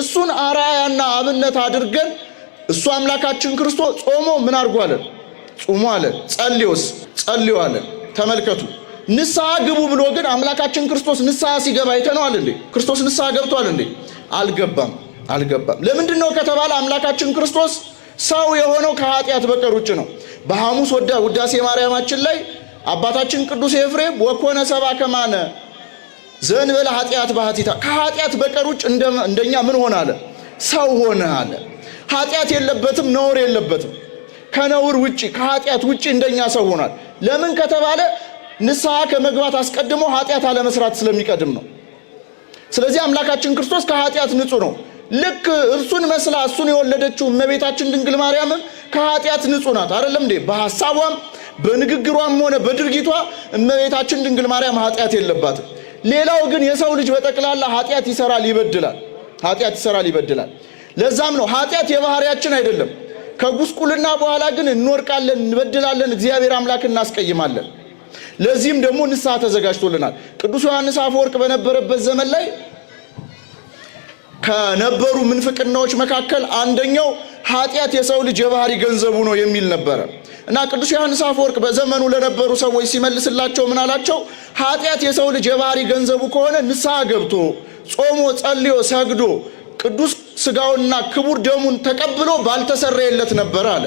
እሱን አራያና አብነት አድርገን እሱ አምላካችን ክርስቶስ ጾሞ ምን አድርጓለን? ጾሞ አለ። ጸልዮ አለ። ተመልከቱ። ንስሐ ግቡ ብሎ ግን አምላካችን ክርስቶስ ንስሐ ሲገባ አይተነዋል እንዴ? ክርስቶስ ንስሐ ገብቷል እንዴ? አልገባም። ለምንድነው ከተባለ አምላካችን ክርስቶስ ሰው የሆነው ከኃጢአት በቀር ውጭ ነው። በሐሙስ ውዳሴ ማርያማችን ላይ አባታችን ቅዱስ ኤፍሬም ወኮነ ሰብአ ከማነ ዘእንበለ ኃጢአት ባህቲታ ከኃጢአት በቀር ውጭ እንደኛ ምን ሆነ አለ? ሰው ሆነ አለ። ኃጢአት የለበትም፣ ነውር የለበትም። ከነውር ውጪ ከኃጢአት ውጪ እንደኛ ሰው ሆኗል። ለምን ከተባለ ንስሐ ከመግባት አስቀድሞ ኃጢአት አለመስራት ስለሚቀድም ነው። ስለዚህ አምላካችን ክርስቶስ ከኃጢአት ንጹህ ነው። ልክ እርሱን መስላ እሱን የወለደችው እመቤታችን ድንግል ማርያምም ከኃጢአት ንጹህ ናት። አይደለም እንዴ? በሐሳቧም በንግግሯም ሆነ በድርጊቷ እመቤታችን ድንግል ማርያም ኃጢአት የለባትም። ሌላው ግን የሰው ልጅ በጠቅላላ ኃጢአት ይሰራል፣ ይበድላል። ለዛም ነው ኃጢአት የባህሪያችን አይደለም። ከጉስቁልና በኋላ ግን እንወርቃለን፣ እንበድላለን፣ እግዚአብሔር አምላክ እናስቀይማለን። ለዚህም ደግሞ ንስሐ ተዘጋጅቶልናል። ቅዱስ ዮሐንስ አፈወርቅ በነበረበት ዘመን ላይ ከነበሩ ምንፍቅናዎች መካከል አንደኛው ኃጢአት የሰው ልጅ የባህሪ ገንዘቡ ነው የሚል ነበረ እና ቅዱስ ዮሐንስ አፈወርቅ በዘመኑ ለነበሩ ሰዎች ሲመልስላቸው ምን አላቸው? ኃጢአት የሰው ልጅ የባህሪ ገንዘቡ ከሆነ ንስሐ ገብቶ ጾሞ ጸልዮ ሰግዶ ቅዱስ ሥጋውንና ክቡር ደሙን ተቀብሎ ባልተሰረየለት ነበር አለ።